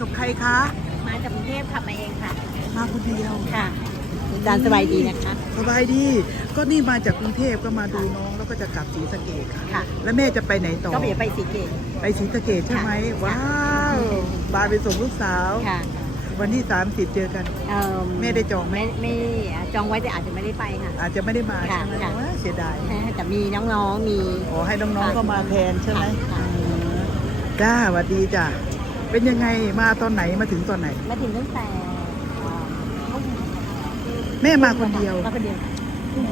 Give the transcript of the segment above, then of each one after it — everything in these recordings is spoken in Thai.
กับใครคะ มาจากกรุงเทพขับมาเองค่ะ มาคนเดียว ค่ะอาจารย์สบายดีนะคะ สบายดี ก็นี่มาจากกรุงเทพก็มาดูน้องแล้วก็จะกลับศรีสะเกดค่ะ ค่ะ แล้วแม่จะไปไหนต่อ ก็เดี๋ยวไปสีเกต ไปศรีสะเกดใช่ไหม ค่ะ ว้าวบาไปส่งลูกสาว ค่ะวันที่ 30 เจอกัน เอ่อแม่ได้จองไหม ไม่ไม่จองไว้แต่อาจจะไม่ได้ไปค่ะ อาจจะไม่ได้มาค่ะใช่ไหมค่ะ ว้าเสียดาย แต่มีน้องๆมีขอให้น้องๆก็มาแทนใช่ไหมค่ะ อืมจ้าสวัสดีจ้ะ เป็นยังไงมาตอนไหนมาถึงตอนไหน มาถึงตั้งแต่เอ่อแม่มาคนเดียวมาคนเดียว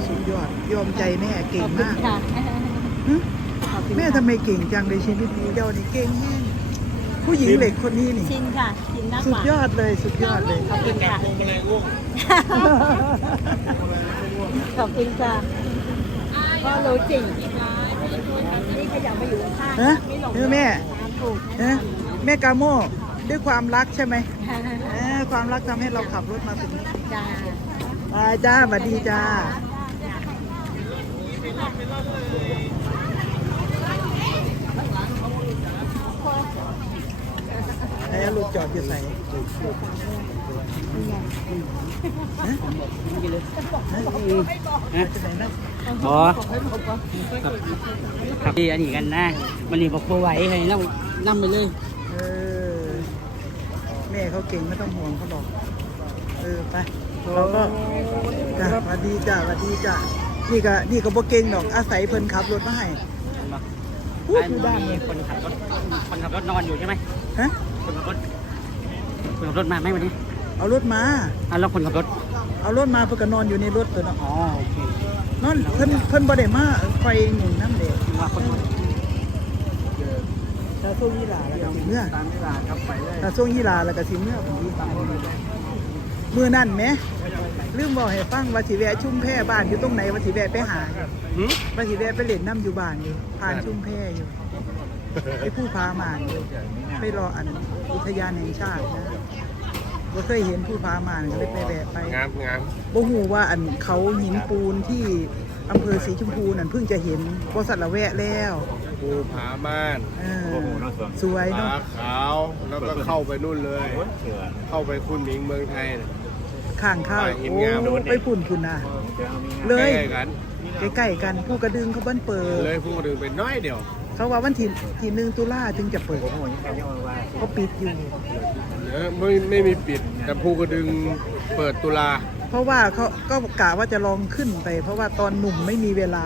สุดยอดยอมใจแม่เก่งมากขอบคุณค่ะหึขอบคุณแม่ค่ะทำไมเก่งจังในชีวิตนี้เจ้านี่เก่งแม่ผู้หญิงเหล็กคนนี้นี่ชินค่ะชินมากสุกดว่ายอดเลยสุดยอดเลยขอบคุณค่ะขอบคุณค่ะก็รู้จริงนี่ขยับมาอยู่ข้างๆฮะไม่หลงเออแม่ตามถูกฮะ แม่กาโม่ด้วยความรักใช่ไหมเออความรักทำให้เราขับรถมาถึงนี้จ้าไปจ้าสวัสดีจ้าไอะลูกจอดอยู่ใส่ฮะฮะจะไหนนะอ๋อครับที่อันนี้กันนะ มันนี่บอกไหวให้นั่งนั่งไปเลย เออ แม่เขาเก่งไม่ต้องห่วงเขาหรอกเออไปเราก็จ้าสวัสดีจ้าสวัสดีจ้านี่ก็นี่ก็บ่เก่งดอกอาศัยเพิ่นขับรถมาให้พูดอยู่ด้านมีนี้คนขับรถคนขับรถนอนอยู่ใช่ไหมฮะคนขับรถคนขับรถมาไหมวันนี้เอารถมา อะแล้วคนขับรถเอารถมาเพื่อก็นอนอยู่ในรถตัวเนาะอ๋อโอเคนอนเพิ่นเพิ่นบ่ได้มาไฟหนึ่งน้ำเด็กว่าคนขับรถ ถ้าส่งยี่หลาแล้วก็สิเมื่อตามเวลาครับไปเลยถ้าส่งยี่หลาแล้วก็สิเมื่อผมมือนั่นไหมลืมบอกให้ฟังว่าสิแวะชุ่มแพบ้านอยู่ตรงไหนว่าสิแวะไปหาอยู่หืมว่าสิแวะไปเล่นน้ำอยู่บ้านอยู่ผ่านชุ่มแพอยู่ไปผู้พามานอยู่ไปรออันอุทยานแห่งชาตินะ บ่เคยเห็นผู้พามานก็เลยไปแวะไปงามงามบ่ฮู้ว่าอันเขาหินปูนที่อำเภอสีชมพูนั่นเพิ่งจะเห็นบ่สัตว์ละแวะแล้วภูผาม่านเออสวยผาเนาะขาวแล้วก็เข้าไปนู่นเลย เข้าไปคุณหมิงเมืองไทยน่ะ ข้างข้าวหินโอ้งามไปปุ่นพุ่นน่ะ เลย ใกล้ๆกันใกล้ๆกันผู้กระดึงเขาบ้านเปิด เลยพูดถึงเป็นน้อยเดียว เขาว่าวันที่ที่หนึ่งตุลาถึงจะเปิดเขาปิดอยู่ เออไม่ไม่มีปิดแต่ภูกระดึงเปิดตุลาเพราะว่าเขาก็กะว่าจะลองขึ้นไป เพราะว่าตอนหนุ่มไม่มีเวลา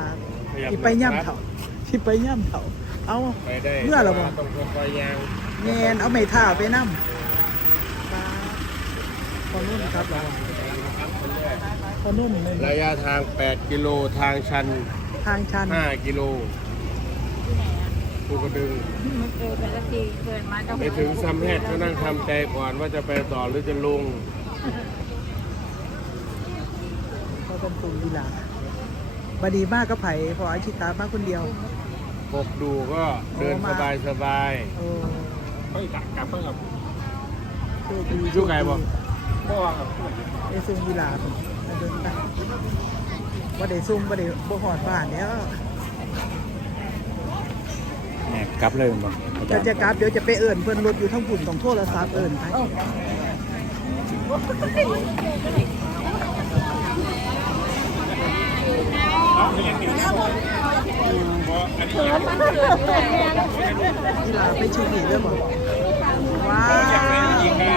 ที่ไปย่ำเถาที่ไปย่ำเถาเอาไปได้เมื่อเหรอบ่ต้องคอยยางแงนเอาไม้เท้าไปนั่มพอนุ่นครับเราพอนุ่นเลยระยะทาง 8 กิโลทางชัน ทางชัน 5 กิโล ภูกระดึงมันเกิดเป็นละทีเกิดมาก็ไปถึงซัมแฮดก็นั่งทำใจก่อนว่าจะไปต่อหรือจะลงก็ต้องปรุงดีหลาบดีมากก็ไผ่พออาชิตามาคนเดียวปกดูก็เดินโอ้สมาบายสบายโอ้เฮ้ยกลับกลับเพิ่งกับโชคดีอยู่ไกลบ่โชคดีไอ้ซุงยีหลาผมมาเดินไปว่าได้ซุ่มว่าได้บ่หอดบ้านแล้ว กลับเลยบ่จะจะกลับเดี๋ยวจะไปเอิญเพื่อนรถอยู่ทั้งปุ่นต้องโทรศัพท์เอิญไปยีหลาไปชูบีด้วยบ่ว้าวนี่เด็ก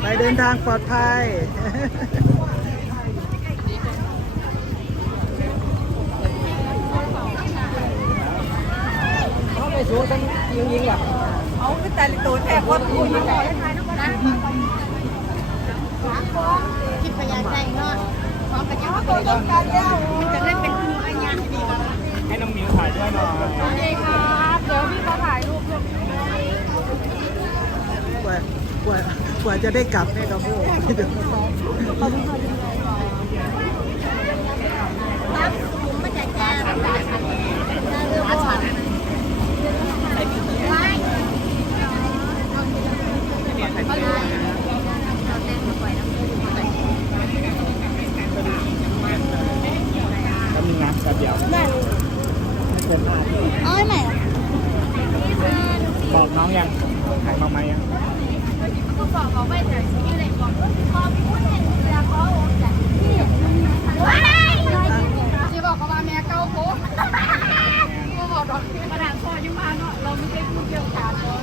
ไปเดินทางปลอดภัยเขาไปสู้ทั้งยิงยิงว่ะเอาคือแต่ละตัวแทบว่าพูดมาแล้วนะคิดประหยัดใจเนาะพร้อมกับยังไม่ต้องการแล้วมันจะได้เป็นคู่อัน ให้น้องมิวถ่ายด้วยหน่อยโอเคครับเดี๋ยวพี่เขาถ่ายรูปด้วยกว่ากว่ากว่าจะได้กลับแม่กระโมกครับผมมาจากแกนเรือบ่ไว้แล้วมีน้ำกระเดียว เอ้ยใหม่บอกน้องยังถ่ายมาไหมยังก็บอกเขาไปเดี๋ยวชื่ออะไรบอกขอบคุณเห็นเรือเขาจากที่ว้ายที่บอกเขาว่าแม่เก้าโป๊ะก็บอกดอกกระดาษพ่อยุ่งมาเนาะเราไม่ใช่ผู้เชี่ยวชาญเนาะ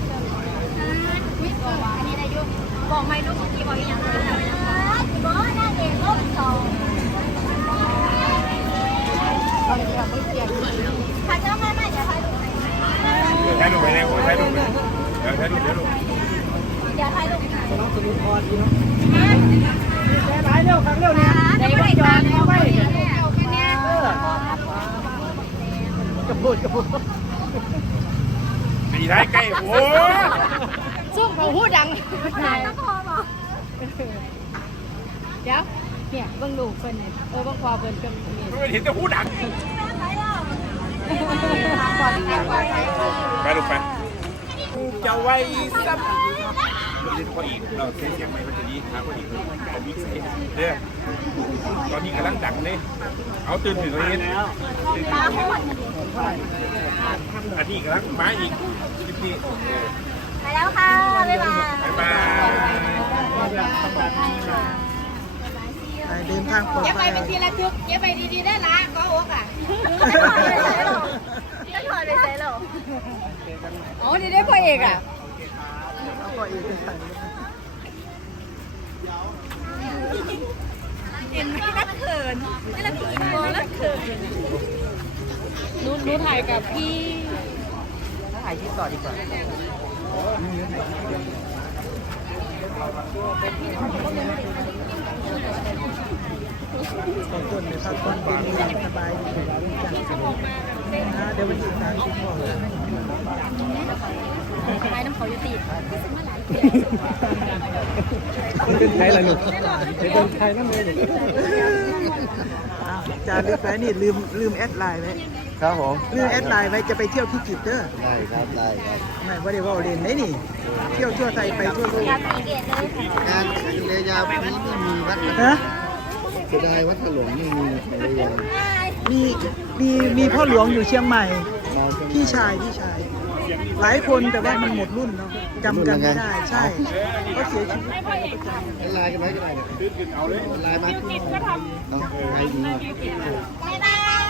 วิทย์อันนี้ได้ยุ่บอกไม่รู้กี่บอกยังไงบอกน่าเด็กก็สองถ้าเจ้าแม่ไม่จะถ่ายรูปไหน ถ่ายรูปไปเลยถ่ายรูปไปเดี๋ยวถ่ายรูปเดี๋ยวลูก อย่าถ่ายรูปไหน หลายเร็วครั้งเร็วเนี่ย ได้ไม่จอดเอาไว้เนี่ยเป็นเนี่ย กระโดดกระโดด สีท้ายใกล้โอ้ ซุ่มเขาพูดดังถ่ายแล้วพอบอก เดี๋ยวเนี่ยเบิ่ง ลูกเพิ่นนี่เออเบิ่งพอเพิ่นเพิ่นนี่ไม่เห็นจะพูดดังปลอดภัยปลอดภัยไปลูกไปจะไว้ซับเราเล่นข้ออีก เราเสียเสียงใหม่มันจะดีหาข้ออีกเอาบิ๊กเสียเด้อตอนนี้กำลังดังเลย เอาตื่นถึงเลยอันนี้กำลังมาอีกคลิปนี้ไปแล้วค่ะ บ๊ายบาย บ๊ายบาย เดินทางปลอดอย่าไปภัยเป็นทีละทึกอย่าไปดีๆได้ละก็โอ๊กอะจะถอยไปใส่หรออ๋อนี่ได้พ่อเอกอะเอาปล่อยอีกไปใส่เห็นไหมนักเขินนี่ละพี่โมนักเขินหนูหนูถ่ายกับพี่ถ่ายคลิปต่อดีกว่า ขอบคุณนะครับคนเป็นสบายดีจ้ะอ่าเดี๋ยววันที่สามสิบบอกไปน้ำเขาอยู่ตีเป็นไทยละหนุกเป็นไทยนั่นเลยอ้าวจาลืมไปนี่ลืมลืมแอดไลน์ไว้ ครับผมลืมแอดไลน์ไว้จะไปเที่ยวพิจิตรเด้อได้ครับได้ครับไม่ว่าได้ว่าเรียนได้นี่ เที่ยวทั่วไทยไปทั่วโลกอยากมีเกตเลยค่ะงานแข่งเรือยาวปีนี้ไม่มีวัดฮะเสียดายวัดถลงไม่มีแข่งเรือยาวมีมีมีพ่อหลวงอยู่เชียงใหม่มาเชียงใหม่ พี่ชายพี่ชาย หลายคนแต่ว่ามันหมดรุ่นเนาะจำกันไม่ได้ใช่ก็เสียชีวิตเป็นลายกันไหมกันไหนเนี่ยเอาเลยลายมาเนาะไอดี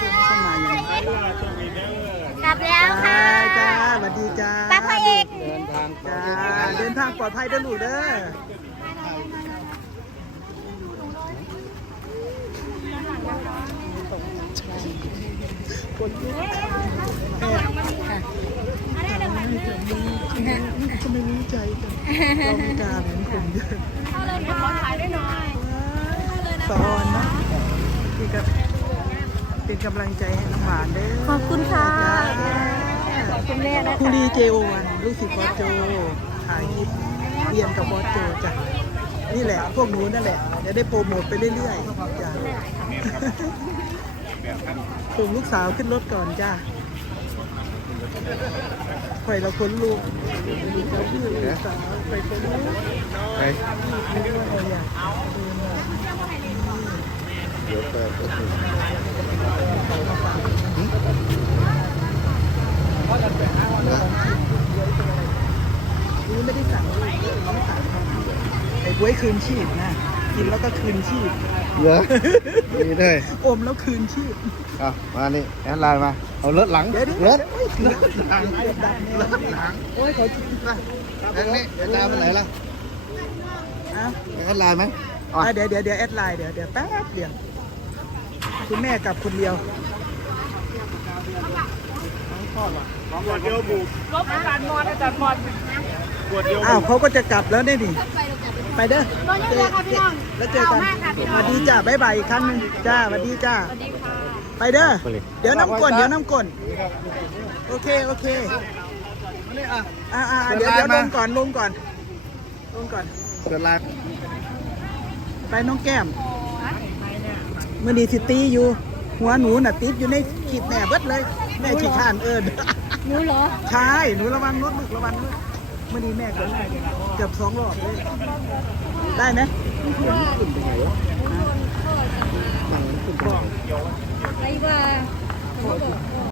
บ๊ายบายเข้ามาอย่างกลับแล้วค่ะจ้าสวัสดีจ้าป้าพระเอกเดินทางจ้าเดินทางปลอดภัยเด้อลูกเด้อคนเยอะแม่ทำไมรู้ใจจังเราไม่กล้าเห็นคนเยอะเอาเลยค่ะขอถ่ายด้วยหน่อยสอนเนาะพี่ก็ เป็นกำลังใจให้น้องหวานเด้อขอบคุณค่ะจ้าคุณแม่นะครูดีเจโอวันลูกศิษย์บอสโจถ่ายคลิปเรียนกับบอสโจจ้ะนี่แหละพวกหนูนั่นแหละจะได้โปรโมทไปเรื่อยๆจ้ะส่งลูกสาวขึ้นรถก่อนจ้าข่อยเราคนลูกลูกสาวลูกสาวไปคนลูกไป ไม่ว่าเราอยากเดินมาเดี๋ยวเปิดก็ถึงนะนี่ไม่ได้สั่งเลยไม่สั่งไอ้บ๊วยคืนชีพนะ กินแล้วก็คืนชีพ เหรอนี่เลยอมแล้วคืนชีพอะมานี่แอดไลน์มา เอาเลือดหลังเดี๋ยวดิเลือดโอ้ยเลือดหลังเลือดดังเลือดหลังโอ้ยเขาชิบมาแอดนี่เดี๋ยวตามไปไหนล่ะอะแอดไลน์ไหมอ๋ออะเดี๋ยวเดี๋ยวเดี๋ยวแอดไลน์เดี๋ยวเดี๋ยวแป๊บเดียว คุณแม่กลับคนเดียวพ่อว่ะขวดเดียวบุกลบอาจารย์มอนอาจารย์มอนขวดเดียวอ้าวเขาก็จะกลับแล้วเนี่ยดิไปเราจะไปไปเด้อตอนนี้เลยค่ะพี่น้องแล้วเจอกันเอามากค่ะพี่สน้องวัสดีจ้าบ๊ายบายอีกครั้งหนึงจ้าสวัสดีจ้าสวัสดีค่ะไปเด้อเดี๋ยวน้ำกลนเดี๋ยวน้ำกลนโอเคโอเคอ่าอ่าเดี๋ยวเดี๋ยวลงก่อนลงก่อนลงก่อนเกิดไลน์ไปน้องแก้ม มื่อนี้สิตีอยู่ หัวหนูน่ะติดอยู่ในขีดแม่เบิดเลย แม่ขี้ข้านเอิญหนูเหรอ ใช่หนูระวังรถลูกระวังรถมื่อนี้แม่เกือบเกือบสองรอบเลยได้ไหมไรว่า